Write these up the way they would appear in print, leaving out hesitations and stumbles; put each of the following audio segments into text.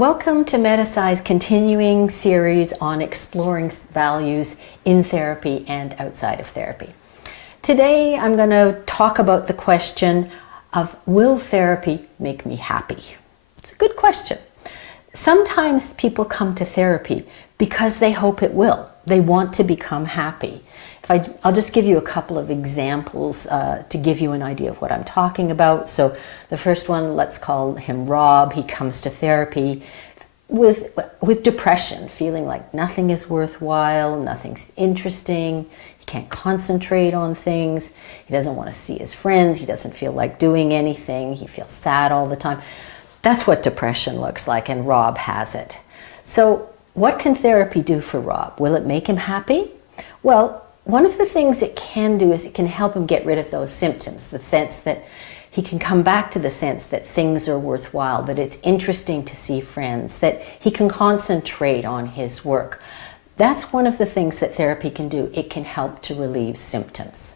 Welcome to Medipsy's continuing series on exploring values in therapy and outside of therapy. Today I'm going to talk about the question of, will therapy make me happy? It's a good question. Sometimes people come to therapy because they hope it will. They want to become happy. I'll just give you a couple of examples to give you an idea of what I'm talking about. So the first one, let's call him Rob. He comes to therapy with depression, feeling like nothing is worthwhile, nothing's interesting, he can't concentrate on things, he doesn't want to see his friends, he doesn't feel like doing anything, he feels sad all the time. That's what depression looks like, and Rob has it. So what can therapy do for Rob? Will it make him happy? Well, one of the things it can do is it can help him get rid of those symptoms, the sense that he can come back to the sense that things are worthwhile, that it's interesting to see friends, that he can concentrate on his work. That's one of the things that therapy can do. It can help to relieve symptoms.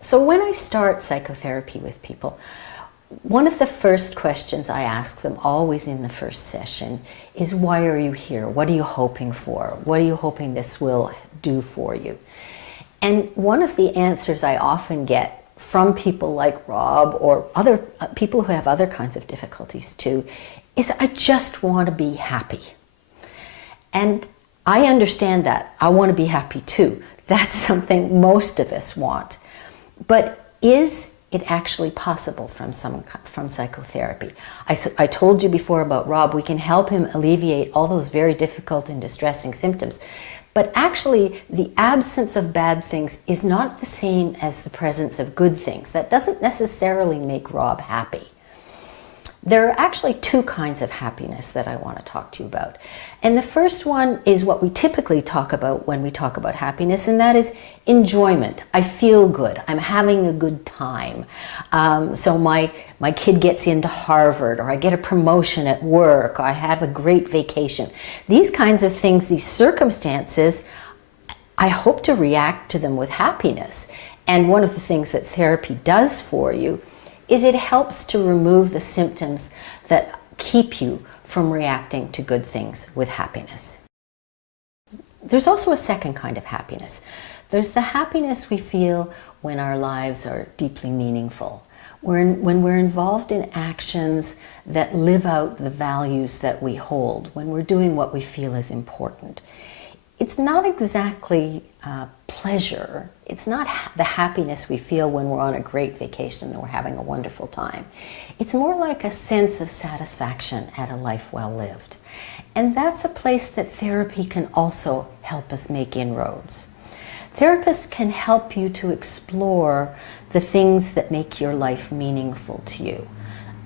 So when I start psychotherapy with people, one of the first questions I ask them always in the first session is, why are you here? What are you hoping for? What are you hoping this will do for you? And one of the answers I often get from people like Rob or other people who have other kinds of difficulties too is, I just want to be happy. And I understand that. I want to be happy too. That's something most of us want. But is it actually possible from psychotherapy? I told you before about Rob. We can help him alleviate all those very difficult and distressing symptoms. But actually, the absence of bad things is not the same as the presence of good things. That doesn't necessarily make Rob happy. There are actually two kinds of happiness that I want to talk to you about. And the first one is what we typically talk about when we talk about happiness, and that is enjoyment. I feel good. I'm having a good time. So my kid gets into Harvard, or I get a promotion at work, or I have a great vacation. These kinds of things, these circumstances, I hope to react to them with happiness. And one of the things that therapy does for you is it helps to remove the symptoms that keep you from reacting to good things with happiness. There's also a second kind of happiness. There's the happiness we feel when our lives are deeply meaningful, when we're involved in actions that live out the values that we hold, when we're doing what we feel is important. It's not exactly pleasure. It's not the happiness we feel when we're on a great vacation and we're having a wonderful time. It's more like a sense of satisfaction at a life well lived. And that's a place that therapy can also help us make inroads. Therapists can help you to explore the things that make your life meaningful to you.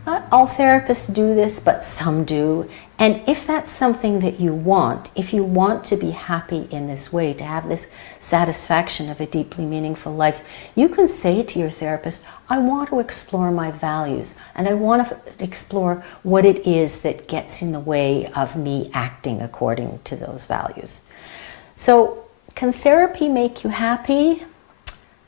Not all therapists do this, but some do. And if that's something that you want, if you want to be happy in this way, to have this satisfaction of a deeply meaningful life, you can say to your therapist, I want to explore my values, and I want to explore what it is that gets in the way of me acting according to those values. So, can therapy make you happy?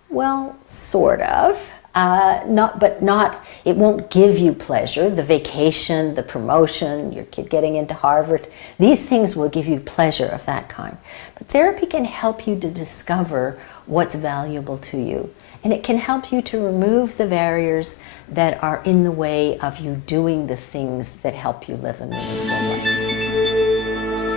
Well, sort of. It won't give you pleasure. The vacation, the promotion, your kid getting into Harvard, these things will give you pleasure of that kind. But therapy can help you to discover what's valuable to you. And it can help you to remove the barriers that are in the way of you doing the things that help you live a meaningful life.